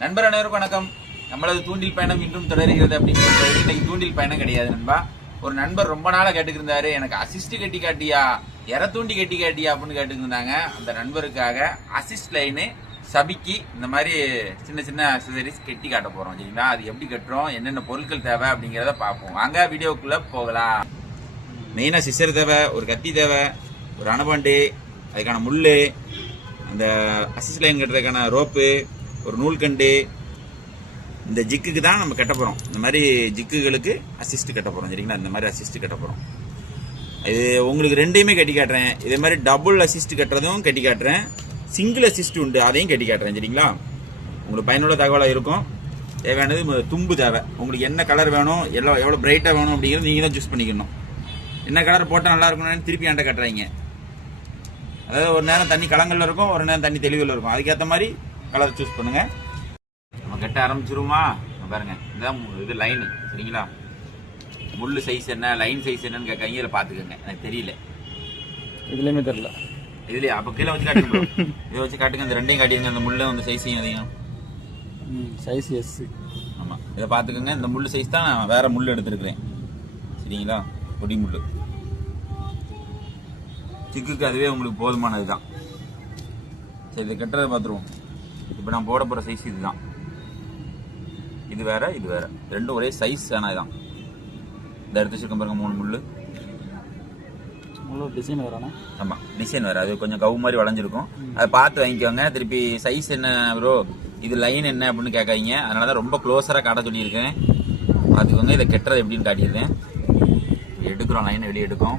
நண்பர் அனைவருக்கும் வணக்கம். நம்மளது தூண்டில் பயணம் இன்றும் தொடர்கிறது அப்படின்னு சொல்றது இன்னைக்கு தூண்டில் பயணம் கிடையாது நண்பா. ஒரு நண்பர் ரொம்ப நாளா கேட்டுக்கு இருந்தாரு, எனக்கு அசிஸ்ட் கட்டி காட்டியா, தூண்டி கட்டி காட்டியா அப்படின்னு கேட்டுக்கு இருந்தாங்க. அந்த நண்பருக்காக அசிஸ்ட் லைனு சபிக்கி இந்த மாதிரி சின்ன சின்ன அக்சசரிஸ் கட்டி காட்ட போறோம். சரிங்களா? அது எப்படி கட்டுறோம், என்னென்ன பொருட்கள் தேவை அப்படிங்கிறத பார்ப்போம். வாங்க வீடியோக்குள்ள போகலாம். மெயினா சிசர் தேவை, ஒரு கத்தி தேவை, ஒரு அணபாண்டு, அதுக்கான முள்ளு, அந்த அசிஸ்ட் லைன் கட்டுறதுக்கான ரோப்பு, ஒரு நூல்கண்டு. இந்த ஜிக்குக்கு தான் நம்ம கட்ட போகிறோம். இந்த மாதிரி ஜிக்குகளுக்கு அசிஸ்ட் கட்ட போகிறோம். சரிங்களா? இந்த மாதிரி அசிஸ்ட் கட்ட போகிறோம். இது உங்களுக்கு ரெண்டையுமே கட்டி காட்டுறேன். இதே மாதிரி டபுள் அசிஸ்ட் கட்டுறதும் கட்டி காட்டுறேன், சிங்கிள் அசிஸ்ட் உண்டு அதையும் கட்டி காட்டுறேன். சரிங்களா? உங்களுக்கு பயனுள்ள தகவலாக இருக்கும். தேவையானது தும்பு தேவை. உங்களுக்கு என்ன கலர் வேணும், எவ்வளோ பிரைட்டாக வேணும் அப்படிங்கிறது நீங்கள் தான் சூஸ் பண்ணிக்கணும். என்ன கலர் போட்டால் நல்லா இருக்கணும்னு திருப்பி என்கிட்ட கட்டுறாங்க. அதாவது ஒரு நேரம் தண்ணி கலங்கள்ல இருக்கும், ஒரு நேரம் தண்ணி தெளிவில் இருக்கும். அதுக்கேற்ற மாதிரி கலர் சூஸ் பண்ணுங்க. நம்ம கட்ட ஆரம்பிச்சிருவோமா? பாருங்க, இதான் இது லைனு. சரிங்களா? முள்ளு சைஸ் என்ன, லைன் சைஸ் என்னன்னு கேட்காங்க. இதில் பார்த்துக்கோங்க, எனக்கு தெரியல, இதுலையுமே தெரியல. இதுலயே அப்போ கீழே வச்சு காட்டுங்க. இதை வச்சு காட்டுங்க. இந்த ரெண்டையும் காட்டிங்க, அந்த முள்ளு அந்த சைஸையும் அதையும். Size yes. ஆமாம், இதை பார்த்துக்கோங்க. இந்த முள்ளு சைஸ் தான் நான் வேற முள் எடுத்துருக்கிறேன். சரிங்களா? பொடி முள்ளு சிக்குக்கு அதுவே உங்களுக்கு போதுமானது தான். சரி, இதை கட்டுறதை பார்த்துருவோம். இப்போ நான் போட போகிற சைஸ் இதுதான். இது வேற, இது வேற, ரெண்டும் ஒரே சைஸ். ஆனால் இதுதான் இந்த எடுத்து வச்சிருக்க பாருங்க, 3 முள்ளு. டிசைன் வேறானே? ஆமாம், டிசைன் வேறு. அது கொஞ்சம் கவு மாதிரி வளைஞ்சிருக்கும். அதை பார்த்து வாங்கிக்கோங்க. திருப்பி சைஸ் என்ன ப்ரோ, இது லைன் என்ன அப்படின்னு கேட்காதீங்க. அதனால தான் ரொம்ப க்ளோஸராக காட்ட சொல்லியிருக்கேன். பார்த்துக்கோங்க. இதை கட்டுறது எப்படின்னு காட்டியிருக்கேன். எடுக்கிறோம், லைனை வெளியே எடுக்கும்.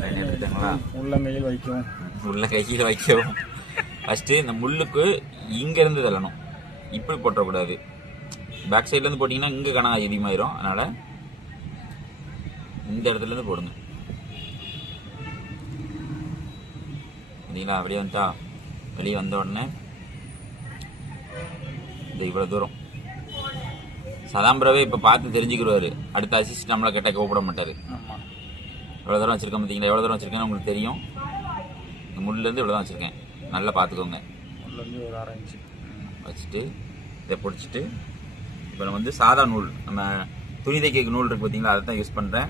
லைன் எடுத்துங்களா? உள்ள கையில் வைக்கும், உள்ள கையில் வைக்கவும். ஃபஸ்ட்டு இந்த முள்ளுக்கு இங்கேருந்து தள்ளணும். இப்படி போட்டக்கூடாது. பேக் சைட்லேருந்து போட்டிங்கன்னா இங்கே கணம் அதிகமாயிரும். அதனால் இந்த இடத்துலேருந்து போடுங்க. சரிங்களா? அப்படியே வந்துட்டா வெளியே வந்த உடனே இந்த இவ்வளோ தூரம் சதாம்பரவே இப்போ பார்த்து தெரிஞ்சுக்கிடுவார். அடுத்த அசிஸ்ட் நம்மளை கெட்ட கூப்பிட மாட்டார். எவ்வளோ தூரம் வச்சுருக்கேன் பார்த்தீங்களா? எவ்வளோ தூரம் வச்சுருக்கேன்னு உங்களுக்கு தெரியும். இந்த முள்ளுலேருந்து இவ்வளோ தான் வச்சுருக்கேன். நல்லா பார்த்துக்கோங்க. ஒரு 6 இன்ச்சு வச்சுட்டு இதை பிடிச்சிட்டு இப்போ நம்ம வந்து சாதா நூல், நம்ம துணி தைக்க நூல் இருக்குது பார்த்தீங்களா, அதை தான் யூஸ் பண்ணுறேன்.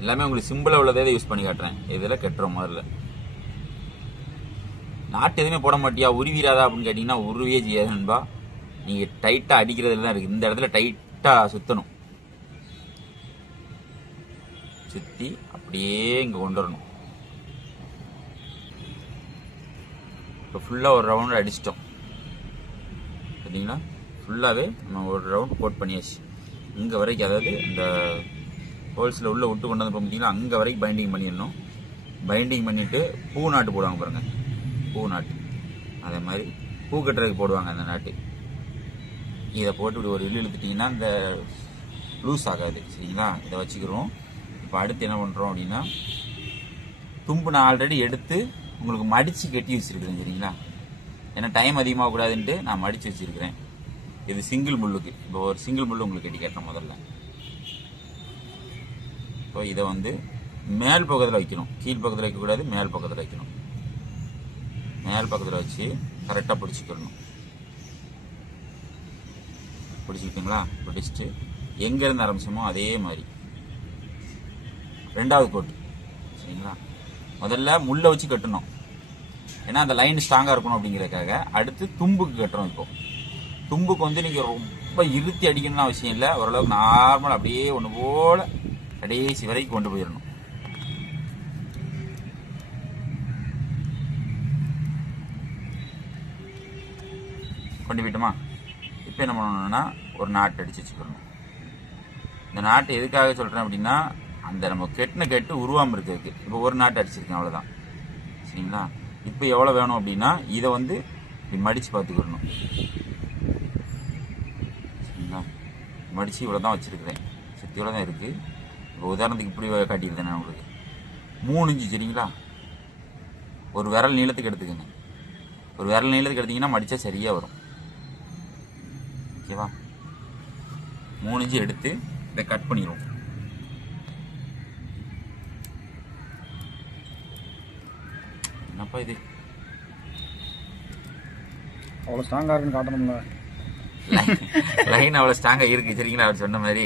எல்லாமே உங்களுக்கு சிம்பிளாக உள்ளதே யூஸ் பண்ணி காட்டுறேன். இதில் கட்டுறோம். முதல்ல நாட்டு எதுவுமே போட மாட்டியா, உருவிராதா அப்படின்னு கேட்டிங்கன்னா உருவியே செய்யாது நண்பா. நீங்கள் டைட்டாக அடிக்கிறதுல தான் இருக்குது. இந்த இடத்துல டைட்டாக சுற்றணும். சுற்றி அப்படியே இங்கே கொண்டு வரணும். இப்போ ஃபுல்லாக ஒரு ரவுண்டு அடிச்சிட்டோம் பார்த்தீங்களா? ஃபுல்லாகவே நம்ம ஒரு ரவுண்ட் கோட் பண்ணியாச்சு. இங்கே வரைக்கும், அதாவது இந்த ஹோல்ஸில் உள்ள விட்டு கொண்டு வந்து பார்த்தீங்கன்னா அங்கே வரைக்கும் பைண்டிங் பண்ணிடணும். பைண்டிங் பண்ணிவிட்டு பூ நாட்டு போடுவாங்க பாருங்கள், பூ நாட்டு. அதே மாதிரி பூ கட்டுறதுக்கு போடுவாங்க அந்த நாட்டு. இதை போட்டு இப்படி ஒரு இழுத்துட்டிங்கன்னா இந்த லூஸ் ஆகாது. சரிங்களா? இதை வச்சுக்கிறோம். இப்போ அடுத்து என்ன பண்ணுறோம் அப்படின்னா, தும்பு நான் ஆல்ரெடி எடுத்து உங்களுக்கு மடித்து கட்டி வச்சுருக்கிறேன். சரிங்களா? ஏன்னா டைம் அதிகமாகக்கூடாதுன்ட்டு நான் மடித்து வச்சுருக்கிறேன். இது சிங்கிள் முள்ளுக்கு. இப்போ ஒரு சிங்கிள் முள்ளு உங்களுக்கு கட்டி காட்டுறேன் முதல்ல. இப்போ இதை வந்து மேல் பக்கத்தில் வைக்கணும், கீழ் பக்கத்தில் வைக்கக்கூடாது, மேல் பக்கத்தில் வைக்கணும். மேல் பக்கத்தில் வச்சு கரெக்டாக பிடிச்சிக்கணும். பிடிச்சிக்கிட்டிங்களா? பிடிச்சிட்டு எங்கேருந்து ஆரம்பிச்சோமோ அதே மாதிரி 2வது கோட்டு. சரிங்களா? முதல்ல முள்ளை வச்சு கட்டணும், ஏன்னா அந்த லைன் ஸ்ட்ராங்காக இருக்கணும் அப்படிங்கிறதுக்காக. அடுத்து தும்புக்கு கட்டுறோம். இப்போ தும்புக்கு வந்து நீங்கள் ரொம்ப இருத்தி அடிக்கணும்னு அவசியம் இல்லை. ஓரளவுக்கு நார்மல் அப்படியே ஒன்று போல் கடைசி வரைக்கும் கொண்டு போயிடணும். கொண்டு போயிட்டோமா? இப்போ என்ன பண்ணணும்னா ஒரு நாட்டு அடித்து வச்சுக்கணும். இந்த நாட்டு எதுக்காக சொல்கிறேன் அப்படின்னா, அந்த நம்ம கெட்டின கெட்டு உருவாமல் இருக்கிறதுக்கு. இப்போ ஒரு நாட்டு அடிச்சிருக்கேன், அவ்வளோதான். சரிங்களா? இப்போ எவ்வளோ வேணும் அப்படின்னா, இதை வந்து இப்படி மடித்து பார்த்துக்கிடணும். சரிங்களா? மடித்து இவ்வளோ தான் வச்சுருக்கிறேன். சுற்றி இவ்வளோ தான் இருக்குது. இப்போ உதாரணத்துக்கு இப்படி காட்டியிருந்தேன் நான் உங்களுக்கு 3 இன்ச்சு. சரிங்களா? ஒரு விரல் நீளத்துக்கு எடுத்துக்கங்க. ஒரு விரல் நீளத்துக்கு எடுத்திங்கன்னா மடித்தா சரியாக வரும். ஓகேவா? 3 இன்ச்சு எடுத்து இதை கட் பண்ணிடுவோம். என்னப்பா இது அவ்வளோ ஸ்ட்ராங்காக இருக்குன்னு காட்டணும்ல. லைன் அவ்வளோ ஸ்ட்ராங்காக இருக்கு சரிங்களா. அவர் சொன்ன மாதிரி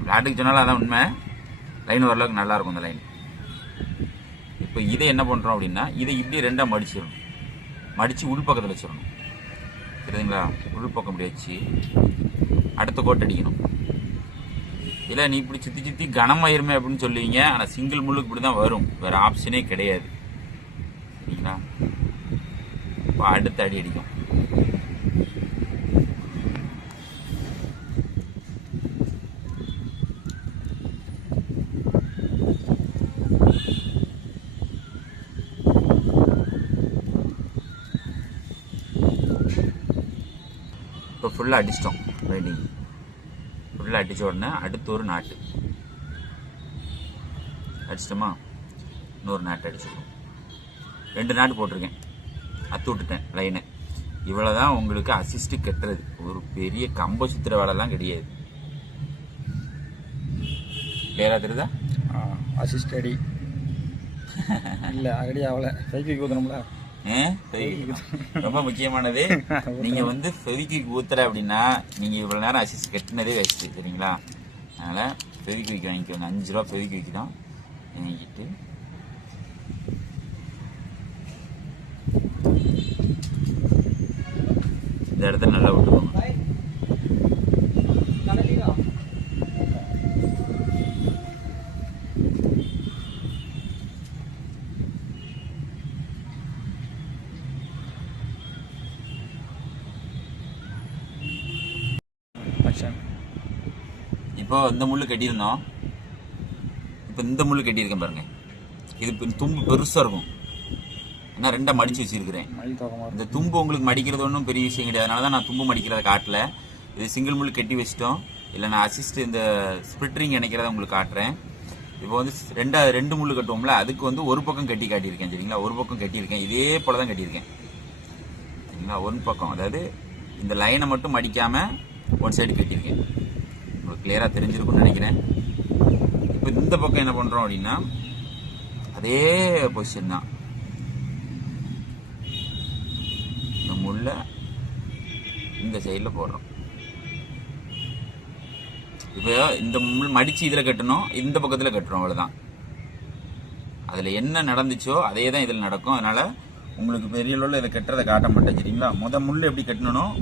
விளையாட்டுக்கு சொன்னாலும் அதான் உண்மை. லைன் ஓரளவுக்கு நல்லா இருக்கும் இந்த லைன். இப்போ இதை என்ன பண்ணுறோம் அப்படின்னா இதை இப்படி ரெண்டாக மடிச்சிடணும். மடித்து உள்பக்கத்தில் வச்சிடணும் சரிங்களா. உள்பக்கம் இப்படி வச்சு அடுத்த கோட்டை அடிக்கணும். இல்லை நீ இப்படி சுற்றி சுற்றி கனமாயிருமே அப்படின்னு சொல்லுவீங்க. ஆனால் சிங்கிள் முள்ளுக்கு இப்படி தான் வரும், வேறு ஆப்ஷனே கிடையாது சரிங்களா. இப்போ அடுத்த அடி அடிக்கும். இப்போ ஃபுல்லாக அடிச்சிட்டோம். ரைடிங் ஃபுல்லாக அடித்த உடனே அடுத்து ஒரு நாட்டு அடிச்சிட்டோமா. இன்னொரு நாட்டு அடிச்சிடுவோம். 2 நாட்டு போட்டிருக்கேன், அத்து விட்டுட்டேன் லைனை. இவ்வளோதான் உங்களுக்கு அசிஸ்ட் கட்டுறது. ஒரு பெரிய கம்ப சுத்துற வேலைலாம் கிடையாது. கிளியரா தெரியுதா? அசிஸ்ட் அடி இல்லை அடி ஆகலை. சைக்கிள் ஊற்றணும்ல. ரொம்ப முக்கியமானது. நீங்க வந்து ஃபெவிக்விக் ஊத்துற அப்படின்னா நீங்க இவ்வளவு நேரம் அசிஸ்ட் கட்டினதே வேஸ்ட் சரிங்களா. அதனால ஃபெவிக்விக் வாங்கிக்கோங்க. 5 ரூபா ஃபெவிக்விக் தான் வாங்கிட்டு இந்த இடத்த நல்லா விட்டுக்கோங்க. இப்போ இந்த முள்ளு கட்டியிருந்தோம். இப்போ இந்த முள்ளு கட்டியிருக்கேன் பாருங்க. இது தும்பு பெருசா இருக்கும். நான் 2 மடிச்சு வச்சிருக்கிறேன். இந்த தும்பு உங்களுக்கு மடிக்கிறது ஒன்றும் பெரிய விஷயம் கிடையாது. அதனால தான் நான் தும்பு மடிக்கிறத காட்டல. இது சிங்கிள் முள்ளு கட்டி வச்சிட்டோம். இல்லை நான் அசிஸ்ட் இந்த ஸ்பிரிட்ரிங் நினைக்கிறத உங்களுக்கு காட்டுறேன். இப்போ வந்து 2 முள்ளு கட்டுவோம்ல, அதுக்கு வந்து ஒரு பக்கம் கட்டி காட்டியிருக்கேன் சரிங்களா. ஒரு பக்கம் கட்டியிருக்கேன், இதே போல தான் கட்டியிருக்கேன் சரிங்களா. ஒரு பக்கம் அதாவது இந்த லைனை மட்டும் மடிக்காம ஒன் சைடு கட்டியிருக்கேன். உங்களுக்கு கிளியரா தெரிஞ்சிருக்கும்னு நினைக்கிறேன். இப்போ இந்த பக்கம் என்ன பண்றோம் அப்படின்னா அதே பொசிஷன் தான். இந்த முள்ள இந்த சைடுல போடுறோம். இப்போ இந்த முள் மடிச்சு இதுல கட்டணும், இந்த பக்கத்துல கட்டுறோம், அவ்வளவுதான். அதுல என்ன நடந்துச்சோ அதே தான் இதுல நடக்கும். அதனால உங்களுக்கு பெரிய அளவுல இதை கட்டுறதை காட்ட மாட்டேன் சரிங்களா. முள் எப்படி கட்டணும்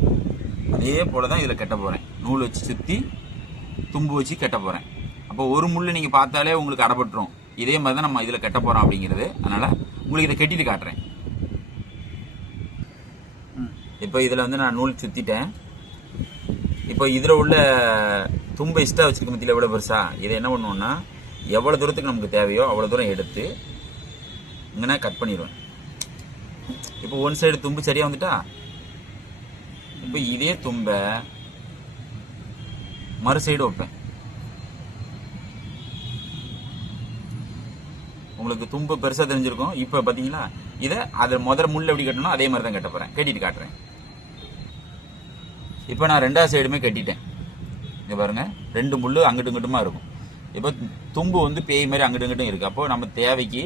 அதே போலதான் இதுல கட்ட போறேன். நூல் வச்சு சுத்தி தும்பு வச்சு கட்ட போறேன். அப்போ ஒரு முள்ளு நீங்க பார்த்தாலே உங்களுக்கு அடப்பட்டுரும். இதே மாதிரி தான் நம்ம இதுல கட்ட போறோம் அப்படிங்கிறது. அதனால உங்களுக்கு இதை கட்டிட்டு காட்டுறேன். இப்போ இதுல வந்து நான் நூல் சுத்திட்டேன். இப்போ இதுல உள்ள தும்பை எக்ஸ்ட்ரா வச்சிருக்க மத்தியில் எவ்வளவு பெருசா, இதை என்ன பண்ணுவோம்னா எவ்வளவு தூரத்துக்கு நமக்கு தேவையோ அவ்வளவு தூரம் எடுத்து இங்கன்னா கட் பண்ணிடுவேன். இப்போ ஒன் சைடு தும்பு சரியா வந்துட்டா, இப்போ இதே தும்பை மறு சைடு வைப்பேன். உங்களுக்கு தும்பு பெருசா தெரிஞ்சிருக்கும். இப்ப பாத்தீங்களா இதை அதை முதல் முள் எப்படி கட்டணும் அதே மாதிரி தான் கட்ட போறேன். கட்டிட்டு காட்டுறேன். இப்போ நான் 2வது சைடுமே கட்டிட்டேன். இங்க பாருங்க 2 முள்ளு அங்கிட்டு இங்கிட்டுமா இருக்கும். இப்போ தும்பு வந்து பேய் மாதிரி அங்கிட்டு இங்கிட்டும் இருக்கு. அப்போ நம்ம தேவைக்கு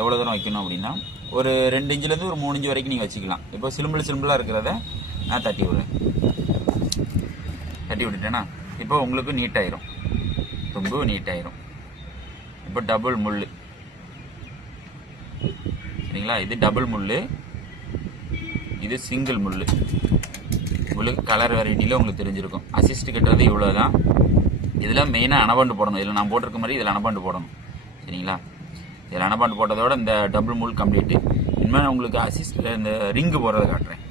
எவ்வளவு தூரம் வைக்கணும் அப்படின்னா ஒரு 2 இன்ச்ல இருந்து ஒரு 3 இன்ச் வரைக்கும் நீங்க வச்சுக்கலாம். இப்போ சிம்பிளா இருக்கிறத நான் தட்டி விடுறேன். தட்டி விட்டுட்டேன்னா இப்போ உங்களுக்கு நீட் ஆயிரும், தும்பு நீட் ஆயிரும். இப்போ டபுள் முள்ளு சரிங்களா. இது டபுள் முள்ளு, இது சிங்கிள் முள்ளு. உங்களுக்கு கலர் வெரைட்டியில் உங்களுக்கு தெரிஞ்சிருக்கும். அசிஸ்ட் கட்டுறது இவ்வளோதான். இதில் மெயினாக அணபாண்டு போடணும். இதில் நான் போட்டிருக்க மாதிரி இதில் அணபாண்டு போடணும் சரிங்களா. இதில் அணபாண்டு போட்டதோட இந்த டபுள் முள் கம்ப்ளீட்டு. இனிமேல் உங்களுக்கு அசிஸ்டில் இந்த ரிங்கு போடுறதை காட்டுறேன்.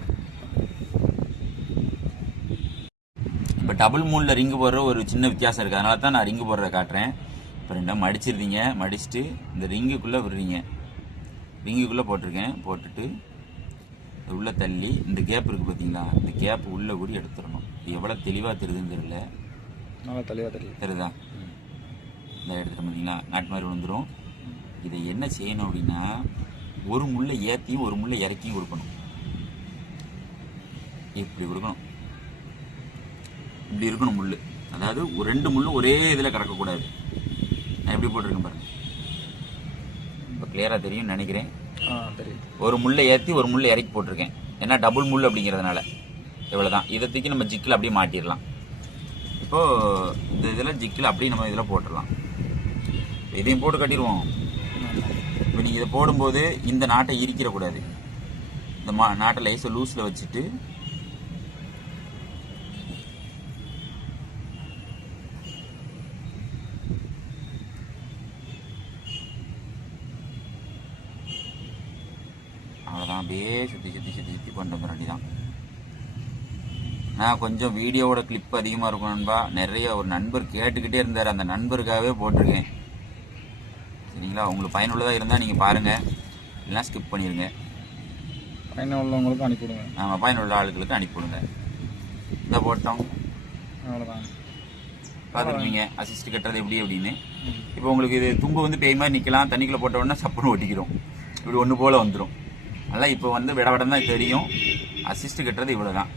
இப்போ டபுள் மூலில் ரிங்கு போடுற ஒரு சின்ன வித்தியாசம் இருக்குது. அதனால தான் நான் ரிங்கு போடுறத காட்டுறேன். இப்போ 2 மடிச்சிருந்தீங்க, மடிச்சுட்டு இந்த ரிங்குக்குள்ளே விடுறீங்க. ரிங்குக்குள்ளே போட்டிருக்கேன். போட்டுட்டு உள்ளே தள்ளி இந்த கேப் இருக்குது பார்த்தீங்களா, இந்த கேப் உள்ளே கூடி எடுத்துடணும். எவ்வளோ தெளிவாக தெரியுதுன்னு தெரியல. நல்லா தெளிவாக தெரியும். தெரியுதா? இந்த எடுத்துகிட்டு பார்த்தீங்களா நாட்டு மாதிரி விழுந்துடும். இதை என்ன செய்யணும் அப்படின்னா ஒரு முள்ளை ஏற்றியும் ஒரு முள்ளை இறக்கியும் கொடுக்கணும். இப்படி கொடுக்கணும். இப்படி இருக்கணும் முள்ளு. அதாவது 2 முள்ளு ஒரே இதில் கறக்கக்கூடாது. நான் எப்படி போட்டிருக்கேன் பாருங்க. இப்போ கிளியராக தெரியும் நினைக்கிறேன். தெரியும். ஒரு முள்ளை ஏற்றி ஒரு முள்ளை இறக்கி போட்டிருக்கேன். ஏன்னா டபுள் முள் அப்படிங்கிறதுனால. இவ்வளோதான். இதை தூக்கி நம்ம ஜிக்கில் அப்படியே மாட்டிடலாம். இப்போது இந்த இதில் ஜிக்கில் அப்படியே நம்ம இதில் போட்டுடலாம். இதையும் போட்டு கட்டிடுவோம். இப்போ நீங்கள் இதை போடும்போது இந்த நாட்டை இரிக்கிடக்கூடாது. இந்த நாட்டை லேசாக லூஸில் வச்சுட்டு அவ்வளோதான். அப்படியே சுற்றி சுற்றி சுற்றி சுற்றி கொண்டு வர வேண்டியதான். நான் கொஞ்சம் வீடியோவோட கிளிப் அதிகமாக இருக்கும் நண்பா. நிறைய ஒரு நண்பர் கேட்டுக்கிட்டே இருந்தார், அந்த நண்பருக்காகவே போட்டிருக்கேன். சரிங்களா? உங்களுக்கு பயனுள்ளதாக இருந்தால் நீங்கள் பாருங்கள், இல்லைனா ஸ்கிப் பண்ணிடுங்க. பயனுள்ளவங்களுக்கு அனுப்பிவிடுங்க. ஆமாம், பயனுள்ள ஆளுகளுக்கு அனுப்பிவிடுங்க. இந்த போட்டோம், அவ்வளோதான். பார்த்துருப்பீங்க அசிஸ்ட் கட்டுறது எப்படி அப்படின்னு. இப்போ உங்களுக்கு இது தும்பு வந்து பேய் மாதிரி நிற்கலாம். தண்ணிக்குள்ளே போட்ட உடனே சப்புன்னு ஒட்டிக்கிறோம். இப்படி ஒன்று போல் வந்துடும். அதனால் இப்போ வந்து விட விடம் தான் தெரியும். அசிஸ்ட் கட்டுறது இவ்வளோ தான்.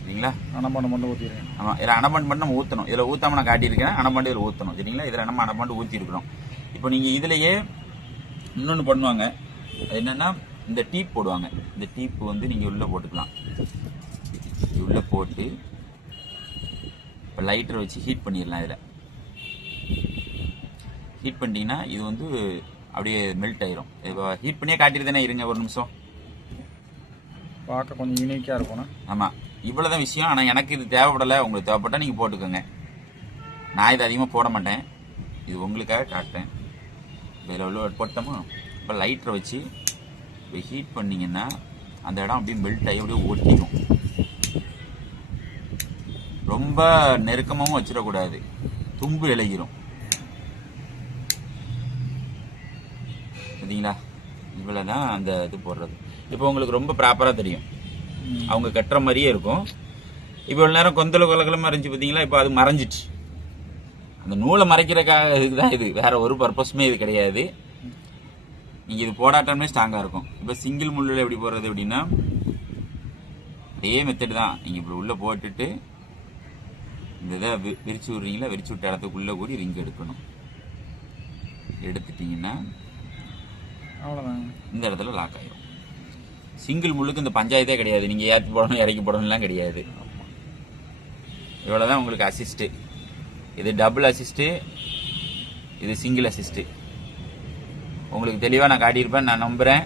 சரிங்களா? அனபாண்டு மட்டும் ஊற்றிடுறேன். ஆமாம், இதில் அனபாண்டு மட்டும் நம்ம ஊற்றணும். இதில் ஊற்றாமல் நான் காட்டியிருக்கேன். அனபாண்டு இதில் ஊற்றணும். சரிங்களா? இதில் நம்ம அனபாண்டு ஊற்றிருக்கிறோம். இப்போ நீங்கள் இதிலேயே இன்னொன்று பண்ணுவாங்க. அது என்னென்னா, இந்த டீப் போடுவாங்க. இந்த டீப் வந்து நீங்கள் உள்ளே போட்டுக்கலாம். உள்ளே போட்டு இப்போ லைட்டரை வச்சு ஹீட் பண்ணிடலாம். இதில் ஹீட் பண்ணிட்டீங்கன்னா இது வந்து அப்படியே மெல்ட் ஆயிரும். இப்போ ஹீட் பண்ணியே காட்டிட்டு தானே இருங்க ஒரு நிமிஷம். பார்க்க கொஞ்சம் யூனிக்காக இருக்கணும். ஆமாம், இவ்வளோதான் விஷயம். ஆனால் எனக்கு இது தேவைப்படலை. உங்களுக்கு தேவைப்பட்டால் நீங்கள் போட்டுக்கோங்க. நான் இது அதிகமாக போட மாட்டேன். இது உங்களுக்காக காட்டுறேன். இதில் உள்ள போட்டோமோ இப்போ லைட்டரை வச்சு இப்போ ஹீட் பண்ணிங்கன்னா அந்த இடம் அப்படியே மெல்ட் ஆகி அப்படியே ஒட்டிக்கும். ரொம்ப நெருக்கமாகவும் வச்சிடக்கூடாது, தும்பு இலகிரும். சரிங்களா? இவ்வளோதான் அந்த இது போடுறது. இப்போ உங்களுக்கு ரொம்ப ப்ராப்பராக தெரியும். அவங்க கட்டுற மாதிரியே இருக்கும். இப்போ இவ்வளோ நேரம் கொந்தளவு கலகலமாக இருந்துச்சு பார்த்தீங்களா? இப்போ அது மறைஞ்சிட்டு. அந்த நூலை மறைக்கிறதுக்காக இதுக்கு தான் இது. வேற ஒரு பர்பஸுமே இது கிடையாது. நீங்கள் இது போடாட்டமே ஸ்ட்ராங்காக இருக்கும். இப்போ சிங்கிள் முள்ளில் எப்படி போடுறது அப்படின்னா, அதே மெத்தட் தான். நீங்கள் இப்படி உள்ளே போட்டுட்டு இந்த இதை விரிச்சு விட்றீங்களா? விரிச்சு விட்ட இடத்துக்குள்ளே கூடி ரிங் எடுக்கணும். எடுத்துட்டிங்கன்னா அவ்வளோதான். இந்த இடத்துல லாக் ஆகிடும். சிங்கிள் முள்ளுக்கு இந்த பஞ்சாயத்தே கிடையாது. நீங்கள் ஏற்றி போடணும் இறக்கி போடணும்லாம் கிடையாது. இவ்வளோதான் உங்களுக்கு அசிஸ்ட்டு. இது டபுள் அசிஸ்ட்டு, இது சிங்கிள் அசிஸ்ட்டு. உங்களுக்கு தெளிவாக நான் காட்டியிருப்பேன் நான் நம்புகிறேன்.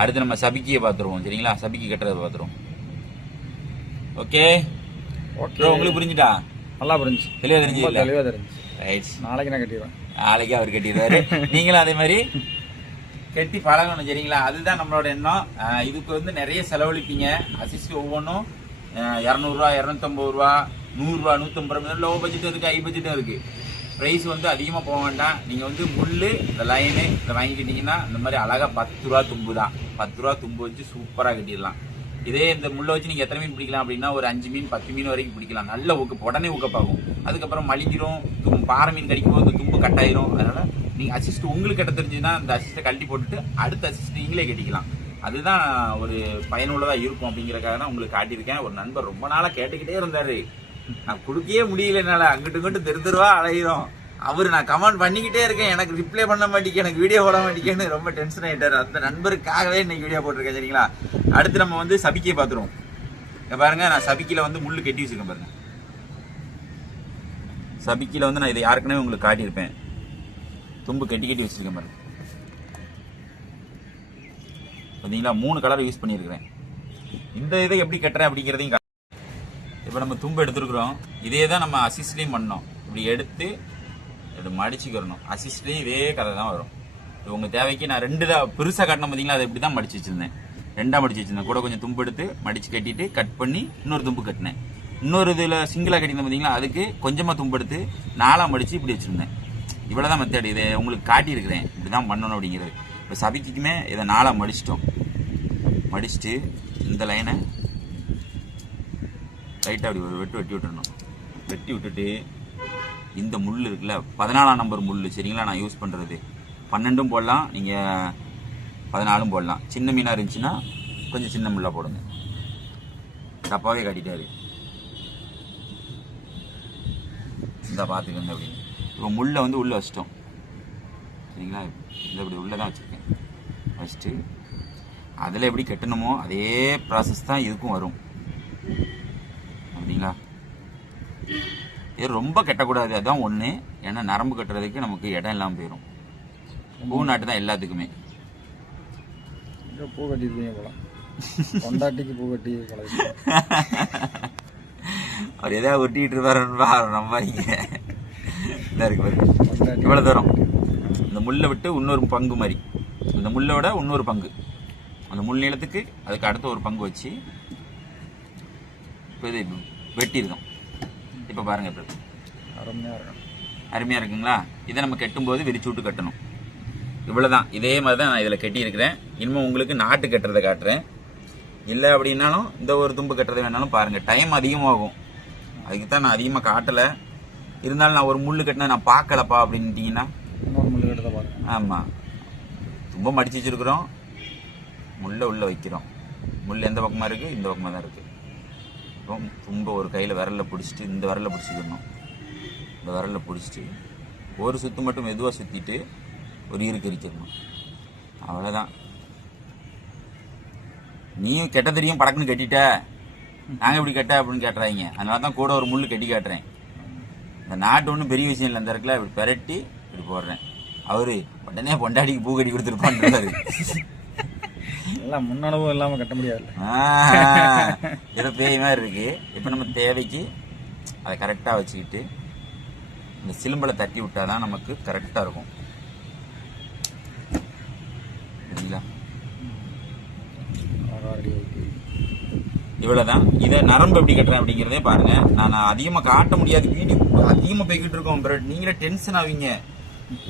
அடுத்து நம்ம சபிக்கியை பார்த்துருவோம். சரிங்களா? சபிக்கி கட்டுறதை பார்த்துருவோம். ஓகே ஓகே, உங்களுக்கு புரிஞ்சுட்டா? நல்லா புரிஞ்சு. தெளிவாக தெரிஞ்சு? தெளிவாக தெரிஞ்சு. ரைட், நாளைக்கு நான் கட்டிடுவேன். நாளைக்கு அவர் கட்டிடுவாரு. நீங்களும் அதே மாதிரி கட்டி பழகணும். சரிங்களா? அதுதான் நம்மளோட எண்ணம். இதுக்கு வந்து நிறைய செலவழிப்பீங்க. அசிஸ்ட் ஒவ்வொன்றும் 200 ரூபா, 250 ரூபா, 100 ரூபா, 150 ரூபா. லோ பட்ஜெட்டும் இருக்கு, ஹை பட்ஜெட்டும் இருக்கு. ப்ரைஸ் வந்து அதிகமாக போக வேண்டாம். நீங்கள் வந்து முள் இந்த லைனு இதை வாங்கிக்கிட்டீங்கன்னா இந்த மாதிரி அழகாக 10 ரூபா தும்பு தான். 10 ரூபா தும்பு வச்சு சூப்பராக கட்டிடலாம். இதே இந்த முள்ளை வச்சு நீங்கள் எத்தனை மீன் பிடிக்கலாம் அப்படின்னா ஒரு 5 மீன் 10 மீன் வரைக்கும் பிடிக்கலாம். நல்ல ஊக்கப்பு, உடனே ஊக்கப்பாகும். அதுக்கப்புறம் மலிஞ்சிரும். பாறை மீன் கடிக்கும் போது தும்பு கட்டாயிரும். அதனால் நீங்கள் அசிஸ்ட் உங்களுக்கு கட்ட தெரிஞ்சுன்னா அந்த அசிஸ்ட்டை கழட்டி போட்டுட்டு அடுத்த அசிஸ்ட் நீங்களே கட்டிக்கலாம். அதுதான் ஒரு பயனுள்ளதாக இருக்கும். அப்படிங்கிறக்காக தான் உங்களுக்கு காட்டியிருக்கேன். ஒரு நண்பர் ரொம்ப நாளாக கேட்டுக்கிட்டே இருந்தார். நான் கொடுக்கவே முடியல, என்னால் அங்கிட்டு இங்கிட்டு தெருவா அலையிறோம். அவரு நான் கமெண்ட் பண்ணிக்கிட்டே இருக்கேன், எனக்கு ரிப்ளை பண்ண மாட்டேங்க, எனக்கு வீடியோ போட மாட்டேங்கன்னு ரொம்ப டென்ஷன் ஆகிட்டார். அந்த நண்பருக்காகவே இன்னைக்கு வீடியோ போட்டிருக்கேன். சரிங்களா? அடுத்து நம்ம வந்து சபிக்கையை பார்த்துருவோம். பாருங்க, நான் சபிக்கையில் வந்து முள்ளு கட்டி வச்சுருக்கேன். பாருங்க, சபிக்கையில் வந்து நான் இதை யாருக்குனே உங்களுக்கு காட்டியிருப்பேன். தும்பு கட்டி கட்டி வச்சிருக்கேன் பாருங்க. பார்த்தீங்களா? 3 கலர் யூஸ் பண்ணியிருக்கிறேன். இந்த இதை எப்படி கட்டுறேன் அப்படிங்கிறதையும் இப்போ நம்ம தும்பு எடுத்துருக்குறோம். இதே தான் நம்ம அசிஸ்ட்லேயும் பண்ணோம். இப்படி எடுத்து இப்படி மடிச்சுக்கிறணும். அசிஸ்ட்லேயும் இதே கதை தான் வரும். இப்போ உங்கள் தேவைக்கு நான் 2 தான் பெருசாக கட்டணும். பார்த்தீங்களா? அதை இப்படி தான் மடிச்சு வச்சுருந்தேன். 2ஆக மடிச்சு வச்சுருந்தேன். கூட கொஞ்சம் தும்பு எடுத்து மடித்து கட்டிட்டு கட் பண்ணி இன்னொரு தும்பு கட்டினேன். இன்னொரு இதில் சிங்கிளாக கட்டியிருந்தேன். பார்த்தீங்களா? அதுக்கு கொஞ்சமாக தும்பு எடுத்து 4ஆக மடித்து இப்படி வச்சுருந்தேன். இவ்வளோ தான் மெத்தட். இதை உங்களுக்கு காட்டியிருக்கிறேன் இப்படி தான் பண்ணணும் அப்படிங்கிறது. இப்போ சபிக்குமே இதை 4ஆக மடிச்சிட்டோம். மடிச்சுட்டு இந்த லைனை லைட்டாக அப்படி ஒரு வெட்டி விட்டுடணும். வெட்டி விட்டுட்டு இந்த முள் இருக்குல்ல, 14ஆம் நம்பர் முள். சரிங்களா? நான் யூஸ் பண்ணுறது 12 போடலாம், நீங்கள் 14 போடலாம். சின்ன மீனாக இருந்துச்சுன்னா கொஞ்சம் சின்ன முள்ளாக போடுங்க. தப்பாவே காட்டிட்டாரு. இந்த பார்த்துக்கோங்க அப்படின்னு. இப்போ முள்ளை வந்து உள்ளே வச்சிட்டோம். சரிங்களா? இந்த இப்படி உள்ளே தான் வச்சுருக்கேன். வச்சுட்டு அதில் எப்படி கட்டணுமோ அதே ப்ராசஸ் தான் இதுக்கும் வரும். அப்படிங்களா? இது ரொம்ப கட்டக்கூடாது, அதுதான் ஒன்று. ஏன்னா நரம்பு கட்டுறதுக்கு நமக்கு இடம் இல்லாமல் போயிடும். பூ நாட்டு தான் எல்லாத்துக்குமே. பூ கட்டிருக்கீங்க போல, கொண்டாட்டிக்கு பூ கட்டி போல. அவர் எதாவது ஒட்டிக்கிட்டு இருப்பாரு நம்பாதீங்க. இதாக இருக்கு பாரு, இவ்வளோ தூரம் இந்த முள்ளை விட்டு இன்னொரு பங்கு மாதிரி, இந்த முள்ளை விட இன்னொரு பங்கு, அந்த முள் நீளத்துக்கு அதுக்கு அடுத்த ஒரு பங்கு வச்சு இப்போ இது வெட்டியிருக்கோம். இப்போ பாருங்க, இப்போ அருமையாக இருக்கும். அருமையாக இருக்குங்களா? இதை நம்ம கட்டும்போது விரிச்சு விட்டு கட்டணும். இவ்வளோதான். இதே மாதிரி தான் நான் இதில் கட்டியிருக்கிறேன். இனிமேல் உங்களுக்கு நாட்டு கட்டுறதை காட்டுறேன். இல்லை அப்படின்னாலும் இந்த ஒரு தும்பு கட்டுறது வேணாலும் பாருங்கள். டைம் அதிகமாகும், அதுக்கு தான் நான் அதிகமாக காட்டலை. இருந்தாலும் நான் ஒரு முள் கட்டினா நான் பார்க்கலப்பா அப்படின்ட்டிங்கன்னா இன்னொரு முள் கட்டுறதை பாருங்கள். ஆமாம், தும்ப மடிச்சு வச்சுருக்குறோம், முள்ளை உள்ளே வைக்கிறோம். முள் எந்த பக்கமாக இருக்குது? இந்த பக்கமாக தான் இருக்குது. இப்போ தும்ப ஒரு கையில் விரலில் பிடிச்சிட்டு இந்த விரலில் பிடிச்சிக்கணும். இந்த விரலில் பிடிச்சிட்டு ஒரு சுற்று மட்டும் மெதுவாக சுற்றிட்டு ஒரு இருக்கு இருக்கணும். அவ்வளோதான். நீயும் கெட்ட தெரியும் படக்குன்னு கட்டிட்ட, நாங்கள் இப்படி கட்ட அப்படின்னு கேட்டுறாங்க. அதனால தான் கூட ஒரு முள் கட்டி காட்டுறேன். இந்த நாட்டு ஒன்றும் பெரிய விஷயம் இல்லை. இந்த இடத்துல இப்படி பெரட்டி இப்படி போடுறேன். அவரு உடனே பொண்டாடிக்கு பூ கட்டி கொடுத்துருப்பான்றாரு. எல்லாம் முன்னனுபவம் இல்லாமல் கட்ட முடியாது. ஏதோ பேய் மாதிரி இருக்கு. இப்போ நம்ம தேவைக்கு அதை கரெக்டாக வச்சுக்கிட்டு இந்த சிலும்பலை தட்டி விட்டாதான் நமக்கு கரெக்டாக இருக்கும். சரிங்களா? இவ்வளவுதான். இதை நரம்பு எப்படி கட்டுறேன் அப்படிங்கிறதே பாருங்க. நான் அதிகமாக காட்ட முடியாது, வீடியோ அதிகமாக போய்கிட்டு இருக்கோம். பட் நீங்களே டென்ஷன் ஆவீங்க.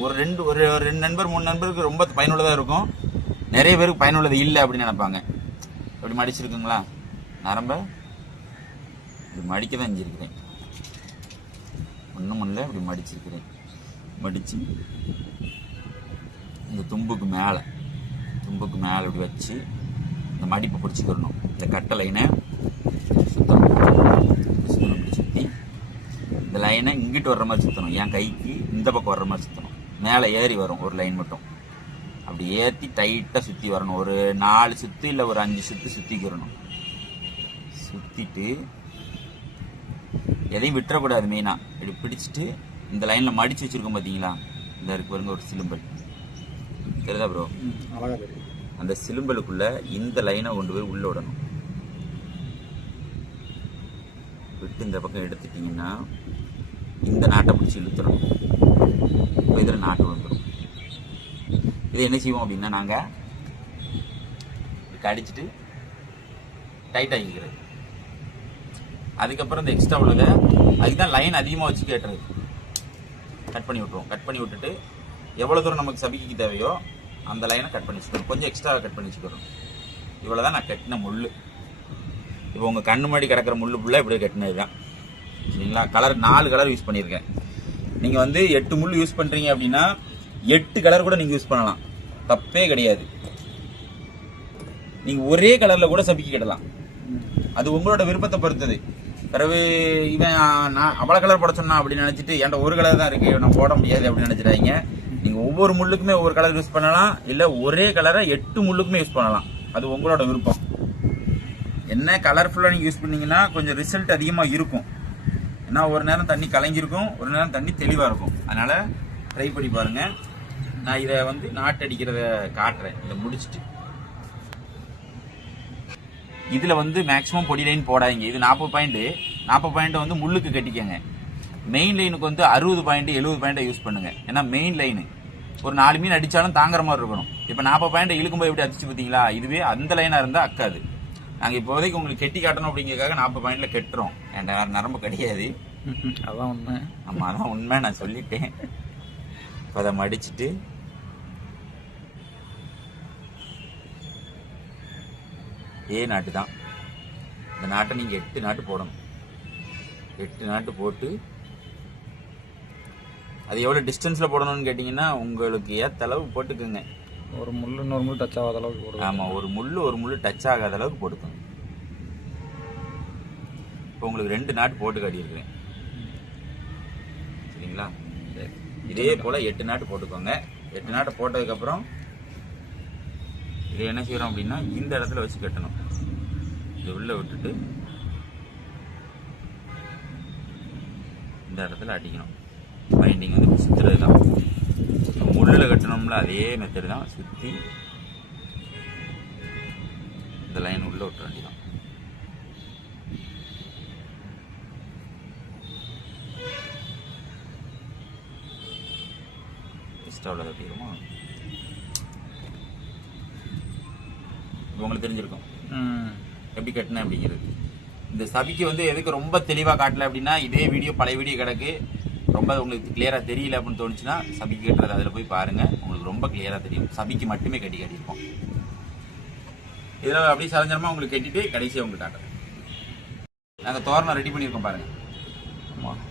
ஒரு ரெண்டு நண்பர் 3 நண்பருக்கு ரொம்ப பயனுள்ளதாக இருக்கும், நிறைய பேருக்கு பயனுள்ளது இல்லை அப்படின்னு நினைப்பாங்க. இப்படி மடிச்சிருக்குங்களா? நரம்ப இப்படி மடிக்க தான் செஞ்சிருக்கிறேன். ஒன்றும் இல்லை, இப்படி மடிச்சிருக்கிறேன். மடித்து இந்த தும்புக்கு மேலே இப்படி வச்சு இந்த மடிப்பை பிடிச்சிக்கிறணும். இந்த கட்டை லைனை சுற்றணும். இப்படி சுற்றி இந்த லைனை இங்கிட்டு வர்ற மாதிரி சுற்றணும். என் கைக்கு இந்த பக்கம் வர்ற மாதிரி சுற்றணும். மேலே ஏறி வரும் ஒரு லைன் மட்டும், அப்படி ஏற்றி டைட்டாக சுற்றி வரணும். ஒரு 4 சுற்று இல்லை ஒரு 5 சுற்று சுற்றிக்கிறணும். சுற்றிட்டு எதையும் விட்டுறக்கூடாது. மெயினாக இப்படி பிடிச்சிட்டு இந்த லைனில் மடித்து வச்சுருக்கோம் பார்த்தீங்களா? இந்த இருக்கு பாருங்க ஒரு சிலும்பல் தெரியுதா ப்ரோ? அழகாக தெரியும். அந்த சிலும்பலுக்குள்ள இந்த லைனை கொண்டு போய் உள்ள விடணும். விட்டு இந்த பக்கம் எடுத்துட்டீங்கன்னா இந்த நாட்டை பிடிச்சி இழுத்துறோம். இப்போ இதில் நாட்டு வந்துடும். இதை என்ன செய்வோம் அப்படின்னா நாங்கள் கடிச்சிட்டு டைட் ஆகிக்கிறது. அதுக்கப்புறம் இந்த எக்ஸ்ட்ரா உள்ளதை அதுக்கு தான் லைன் அதிகமாக வச்சு கேட்டுறது. கட் பண்ணி விட்டுருவோம். கட் பண்ணி விட்டுட்டு எவ்வளோ தூரம் நமக்கு சபிக்கு தேவையோ அந்த லைனை கட் பண்ணி வச்சுக்கணும். கொஞ்சம் எக்ஸ்ட்ரா கட் பண்ணி வச்சுக்கிறோம். இவ்வளோ தான் நான் கட்டின முள். இப்போ உங்கள் கண்ணு முன்னாடி கிடக்கிற முள் ஃபுல்லாக இப்படி கட்டினது தான். சரிங்களா? கலர் 4 கலர் யூஸ் பண்ணியிருக்கேன். நீங்கள் வந்து 8 முள் யூஸ் பண்ணுறீங்க அப்படின்னா 8 கலர் கூட நீங்கள் யூஸ் பண்ணலாம், தப்பே கிடையாது. நீங்கள் ஒரே கலரில் கூட சபிக்கி கிடலாம், அது உங்களோட விருப்பத்தை பொறுத்தது. பிறகு இவன் நான் அவ்வளோ கலர் போட சொன்னான் அப்படின்னு நினச்சிட்டு என்கிட்ட ஒரு கலர் தான் இருக்குது நான் போட முடியாது அப்படின்னு நினச்சிடாதீங்க. நீங்கள் ஒவ்வொரு முள்ளுக்குமே ஒவ்வொரு கலர் யூஸ் பண்ணலாம், இல்லை ஒரே கலரை 8 முள்ளுக்குமே யூஸ் பண்ணலாம், அது உங்களோட விருப்பம். என்ன கலர்ஃபுல்லாக நீங்கள் யூஸ் பண்ணீங்கன்னா கொஞ்சம் ரிசல்ட் அதிகமாக இருக்கும். ஏன்னா ஒரு நேரம் தண்ணி கலங்கியிருக்கும், ஒரு நேரம் தண்ணி தெளிவாக இருக்கும். அதனால் ட்ரை பண்ணி பாருங்கள். நான் இதை வந்து நாட்டு அடிக்கிறத காட்டுறேன். இதை முடிச்சுட்டு இதில் வந்து மேக்ஸிமம் பொடி லைன் போடாதீங்க. இது 40 பாயிண்ட். 40 பாயிண்ட் வந்து முள்ளுக்கு கட்டிக்கங்க. மெயின் லைனுக்கு வந்து 60 பாயிண்ட் 70 பாயிண்ட்டை யூஸ் பண்ணுங்க. ஏன்னா மெயின் லைனு ஒரு 4 மீன் அடித்தாலும் தாங்குற மாதிரி இருக்கணும். இப்போ 40 பாயிண்ட் இழுக்கும்போது எப்படி அடிச்சு பார்த்தீங்களா? இதுவே அந்த லைனாக இருந்தால் அக்காது. நாங்கள் இப்போதைக்கு உங்களுக்கு கெட்டி காட்டணும் அப்படிங்கிறதுக்காக 40 பாயிண்ட்ல கட்டுறோம். என்கிட்ட வேறு நரம்பு கிடையாது. அதான் உண்மை. ஆமாம், அதான் உண்மை, நான் சொல்லிட்டேன். இப்போ அதை மடிச்சுட்டு நாட்டு தான். இந்த நாட்டை நீங்கள் 8 நாட்டு போடணும். 8 நாட்டு போட்டு அது எவ்வளோ டிஸ்டன்ஸில் போடணும்னு கேட்டிங்கன்னா உங்களுக்கு ஏற்ற அளவுக்கு போட்டுக்குங்க. ஒரு முள் இன்னொரு முள் டச் ஆகாத அளவுக்கு போடுங்க. ஆமாம், ஒரு முள் டச் ஆகாத அளவுக்கு போட்டுக்கோங்க. இப்போ உங்களுக்கு 2 நாட்டு போட்டு காட்டியிருக்கிறேன். சரிங்களா? இதே போல் 8 நாட்டு போட்டுக்கோங்க. 8 நாட்டு போட்டதுக்கப்புறம் இதை என்ன செய்யறோம் அப்படின்னா இந்த இடத்துல வச்சு கட்டணும். இது உள்ள விட்டுட்டு இந்த இடத்துல அடிக்கணும். பைண்டிங் வந்து சுத்துறது தான். முள்ளில் கட்டணும்ல அதே மெத்தட் தான். சுற்றி இந்த லைன் உள்ள விட்டுற வேண்டியதான். எக்ஸ்ட்ரா கட்டிடுமா உங்களுக்கு தெரிஞ்சிருக்கும் எப்படி கட்டினேன் அப்படிங்கிறது. இந்த சபிக்கு வந்து எதுக்கு ரொம்ப தெளிவாக காட்டல அப்படின்னா இதே வீடியோ பழைய வீடியோ கிடக்கு. ரொம்ப உங்களுக்கு கிளியராக தெரியல அப்படின்னு தோணுச்சுன்னா சபிக்கு கட்டுறது அதில் போய் பாருங்கள். உங்களுக்கு ரொம்ப கிளியராக தெரியும். சபிக்கு மட்டுமே கட்டியிருப்போம். இதில் அப்படியே சரஞ்சரமாக உங்களுக்கு கட்டிட்டு கடைசியாக உங்களுக்கு காட்டுறேன். நாங்கள் தோரணம் ரெடி பண்ணியிருக்கோம் பாருங்கள். ஆமாம்,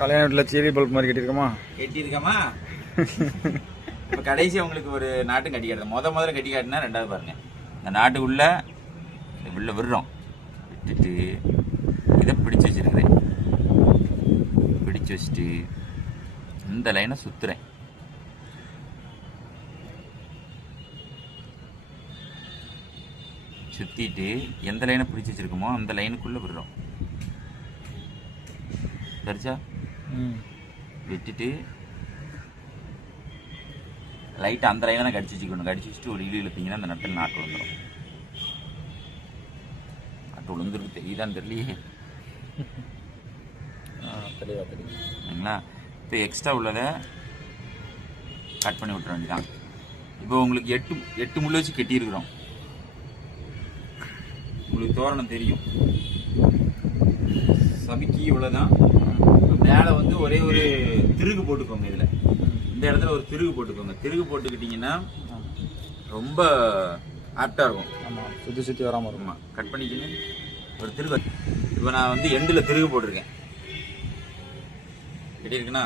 கல்யாண வீட்டில் சீரி பல்ப் மாதிரி கட்டியிருக்கோமா. இப்போ கடைசியாக உங்களுக்கு ஒரு நாட்டும் கட்டி காட்டுறேன். முதல்ல கட்டி காட்டினா ரெண்டாவது பாருங்கள். இந்த நாட்டுக்குள்ள உள்ள விடுறோம். விட்டுட்டு இதை பிடிச்சி வச்சிருக்கிறேன். பிடிச்சி வச்சுட்டு இந்த லைனை சுத்துறேன். சுத்திட்டு எந்த லைனை பிடிச்சி வச்சிருக்கோமோ அந்த லைனுக்குள்ள விடுறோம். சரிச்சா? விட்டுட்டு லைட்டாக அந்த லைனை தான் கடிச்சு வச்சுக்கணும். கடிச்சு வச்சுட்டு ஒரு இழு இழுத்தீங்கன்னா அந்த நட்டில் நாட்டு விழுந்துடும். நாட்டு விழுந்துருக்கு தெரியுதான்னு தெரியலையே. தெளிவா தெரியும் சரிங்களா? இப்போ எக்ஸ்ட்ரா உள்ளதை கட் பண்ணி விட்டுற வேண்டியதான். இப்போ உங்களுக்கு எட்டு முள் வச்சு கட்டியிருக்கிறோம். உங்களுக்கு தோரணம் தெரியும். சபிக்கி இவ்வளோதான். மேலே வந்து ஒரே ஒரு திருகு போட்டுக்கோங்க. இதில் இந்த இடத்துல ஒரு திருகு போட்டுக்கோங்க. திருகு போட்டுக்கிட்டிங்கன்னா ரொம்ப ஆப்டாக இருக்கும். ஆமாம், சுற்றி வராமல் இருக்குமா. கட் பண்ணிக்கின்னு ஒரு திருகு. இப்போ நான் வந்து எண்டில் திருகு போட்டிருக்கேன். கட்டியிருக்குன்னா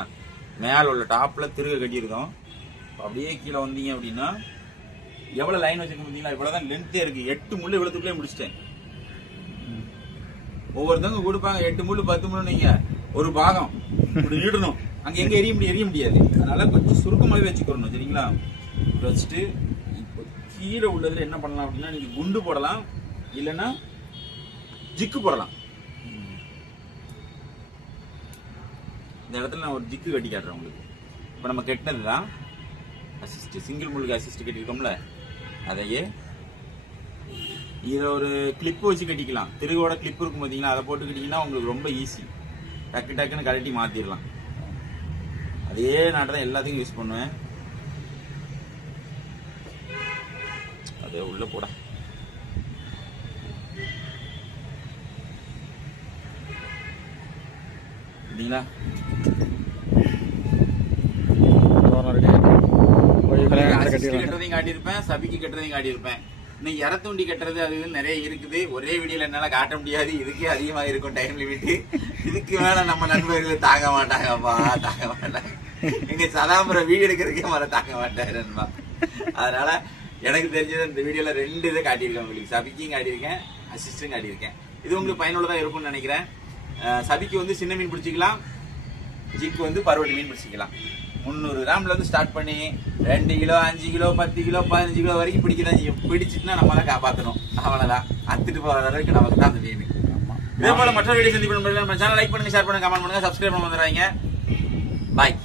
மேலே உள்ள டாப்பில் திருகு கட்டியிருக்கோம். அப்படியே கீழே வந்தீங்க அப்படின்னா எவ்வளோ லைன் வச்சுருக்க பார்த்தீங்களா? இவ்வளோதான் லென்த்தே இருக்குது. 8 முள் இவ்வளோத்துக்குள்ளே முடிச்சிட்டேன். ஒவ்வொருத்தவங்க கொடுப்பாங்க 8 முள் 10 முள். நீங்கள் ஒரு பாகம் இப்படி நீடணும். அங்கே எங்கே எரிய முடியாது. அதனால கொஞ்சம் சுருக்கமாகவே வச்சுக்கணும். சரிங்களா? வச்சுட்டு இப்போ கீழே உள்ளதில் என்ன பண்ணலாம் அப்படின்னா நீங்கள் குண்டு போடலாம், இல்லைன்னா ஜிக்கு போடலாம். இந்த இடத்துல நான் ஒரு ஜிக்கு கட்டி காட்டுறேன் உங்களுக்கு. இப்போ நம்ம கட்டினது தான் அசிஸ்ட். சிங்கிள் முள்ளுக்கு அசிஸ்ட் கட்டியிருக்கோம்ல, அதையே இதை ஒரு கிளிப்பு வச்சு கட்டிக்கலாம். திருகோட கிளிப் இருக்கும் பார்த்தீங்களா? அதை போட்டு கட்டிங்கன்னா உங்களுக்கு ரொம்ப ஈஸி. டக்கு டக்குன்னு கழட்டி மாற்றிடலாம். அதே நாட்டை தான் எல்லாத்தையும் யூஸ் பண்ணுவேன். அது உள்ள போட இல்லைங்களா? கட்டுறதையும் காட்டியிருப்பேன், சபிக்கு கட்டுறதையும் காட்டியிருப்பேன். இன்னும் இறத்தூண்டி கட்டுறது அது நிறைய இருக்குது. ஒரே வீடியோல என்னால காட்ட முடியாது. இதுக்கே அதிகமாக இருக்கும் டைம் லிமிட். இதுக்கு மேல நம்ம நண்பர்கள் தாங்க மாட்டாங்கப்பா, தாங்க மாட்டாங்க. எங்க சதாம்பரம் வீடு எடுக்கிறதுக்கே மேல தாங்க மாட்டாருப்பா. அதனால எனக்கு தெரிஞ்சது இந்த வீடியோல 2 இதை காட்டியிருக்கேன் உங்களுக்கு. சபிக்கும் காட்டியிருக்கேன், அசிஸ்டும் காட்டியிருக்கேன். இது உங்களுக்கு பயனுள்ளதா இருக்கும்னு நினைக்கிறேன். சபிக்கு வந்து சின்ன மீன் பிடிச்சிக்கலாம், ஜிக்கு வந்து பருவட்டி மீன் பிடிச்சிக்கலாம். 300 கிராம்ல இருந்து ஸ்டார்ட் பண்ணி 2 கிலோ 5 கிலோ 10 கிலோ 15 கிலோ வரைக்கும் பிடிக்கதான் செய்யும். பிடிச்சிட்டுனா நம்ம தான் காப்பாற்றணும். அவ்வளவுதான். அத்துட்டு போற அளவுக்கு நமக்கு தான் அந்த மீன். இதே போல மற்ற வீடியோ சந்திப்பு நம்ம சேனல் லைக் பண்ணுங்க, ஷேர் பண்ணுங்க, கமெண்ட் பண்ணுங்க, சப்ஸ்கிரைப் பண்ண வந்துடுறாங்க. பாய்.